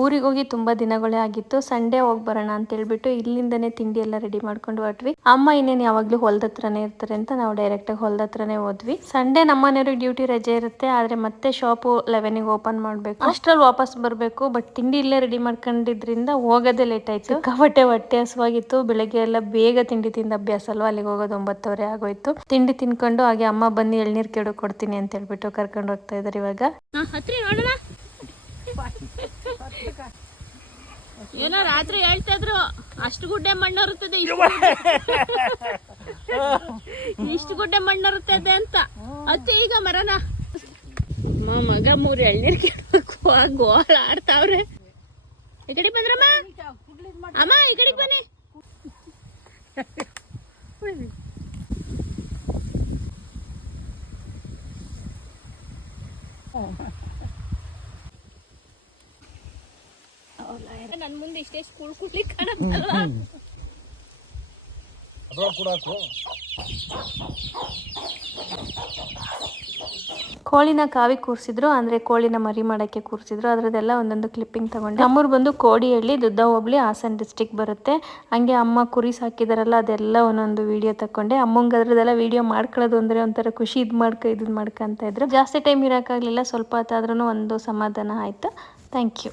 ಊರಿಗೆ ಹೋಗಿ ತುಂಬಾ ದಿನಗಳೇ ಆಗಿತ್ತು. ಸಂಡೇ ಹೋಗಿ ಬರೋಣ ಅಂತ ಹೇಳ್ಬಿಟ್ಟು ಇಲ್ಲಿಂದನೇ ತಿಂಡಿ ಎಲ್ಲ ರೆಡಿ ಮಾಡ್ಕೊಂಡು ಹೊರಟ್ವಿ. ಅಮ್ಮ ಇನ್ನೇನು ಯಾವಾಗ್ಲೂ ಹೊಲದ ಹತ್ರನೇ ಇರ್ತಾರೆ ಅಂತ ನಾವು ಡೈರೆಕ್ಟ್ ಆಗಿ ಹೊಲದ ಹತ್ರನೇ ಹೋದ್ವಿ. ಸಂಡೇ ನಮ್ಮನೆಯವ್ರಿಗೆ ಡ್ಯೂಟಿ ರಜೆ ಇರುತ್ತೆ, ಆದ್ರೆ ಮತ್ತೆ ಶಾಪ್ 11ಗೆ ಓಪನ್ ಮಾಡ್ಬೇಕು. ಅಷ್ಟ್ರಲ್ಲಿ ವಾಪಸ್ ಬರ್ಬೇಕು. ಬಟ್ ತಿಂಡಿ ಇಲ್ಲೇ ರೆಡಿ ಮಾಡ್ಕೊಂಡಿದ್ರಿಂದ ಹೋಗೋದೇ ಲೇಟ್ ಆಯ್ತು. ಸಿಕ್ಕಾಪಟ್ಟೆ ಹೊಟ್ಟೆ ಹಸುವಾಗಿತ್ತು. ಬೆಳಗ್ಗೆ ಎಲ್ಲ ಬೇಗ ತಿಂಡಿ ತಿಂದ ಅಭ್ಯಾಸ ಅಲ್ವಾ, ಅಲ್ಲಿಗೆ ಹೋಗೋದು 9:00 ಆಗೋಯ್ತು. ತಿಂಡಿ ತಿನ್ಕೊಂಡು ಹಾಗೆ ಅಮ್ಮ ಬನ್ನಿ ಎಳ್ನೀರ್ ಕೇಳು ಕೊಡ್ತೀನಿ ಅಂತ ಹೇಳ್ಬಿಟ್ಟು ಕರ್ಕೊಂಡು ಹೋಗ್ತಾ ಇದಾರೆ. ಇವಾಗ ಏನೋ ರಾತ್ರಿ ಹೇಳ್ತಾ ಇದ್ರು ಅಷ್ಟು ಗುಡ್ಡೆ ಮಣ್ಣರುತ್ತದೆ, ಇಷ್ಟು ಗುಡ್ಡೆ ಮಣ್ಣರುತ್ತದೆ ಅಂತ. ಅತ್ತೆ ಈಗ ಮರನ ಮಗ 3 ಎಳ್ನೀರ್ ಕೇಳಬೇಕು, ಗೋಳ ಆಡ್ತಾವ್ರೆ. ಈ ಕಡೆ ಬಂದ್ರಮ್ಮ, ಅಮ್ಮ ಈ ಕಡೆಗೆ ಬನ್ನಿ. ನನ್ ಮುಂದೆ ಇಷ್ಟೇ ಸ್ಕೂಲ್ ಕುಡ್ಲಿಕ್ಕೆ ಕಾಣತ್ತಲ್ವಾ. ಕೋಳಿನ ಕಾವಿ ಕೂರಿಸಿದ್ರು, ಅಂದ್ರೆ ಕೋಳಿನ ಮರಿ ಮಾಡಕ್ಕೆ ಕೂರಿಸಿದ್ರು. ಅದ್ರದ್ದೆಲ್ಲ ಒಂದೊಂದು ಕ್ಲಿಪ್ಪಿಂಗ್ ತಗೊಂಡೆ. ನಮ್ಮೂರು ಬಂದು ಕೋಡಿಹಳ್ಳಿ, ದುದ್ದ ಹೋಬಳಿ, ಹಾಸನ ಡಿಸ್ಟ್ರಿಕ್ಟ್ ಬರುತ್ತೆ. ಹಂಗೆ ಅಮ್ಮ ಕುರಿ ಸಾಕಿದಾರಲ್ಲ ಅದೆಲ್ಲ ಒಂದೊಂದು ವಿಡಿಯೋ ತಕೊಂಡೆ. ಅಮ್ಮಂಗೆ ಅದ್ರದ್ದೆಲ್ಲ ವಿಡಿಯೋ ಮಾಡ್ಕೊಳ್ಳೋದು ಅಂದ್ರೆ ಒಂಥರ ಖುಷಿ. ಇದು ಮಾಡ್ಕೊಂತ ಇದ್ರು. ಜಾಸ್ತಿ ಟೈಮ್ ಇರೋಕ್ಕಾಗಲಿಲ್ಲ, ಸ್ವಲ್ಪ ಹೊತ್ತಾದ್ರೂ ಒಂದು ಸಮಾಧಾನ ಆಯ್ತು. Thank you.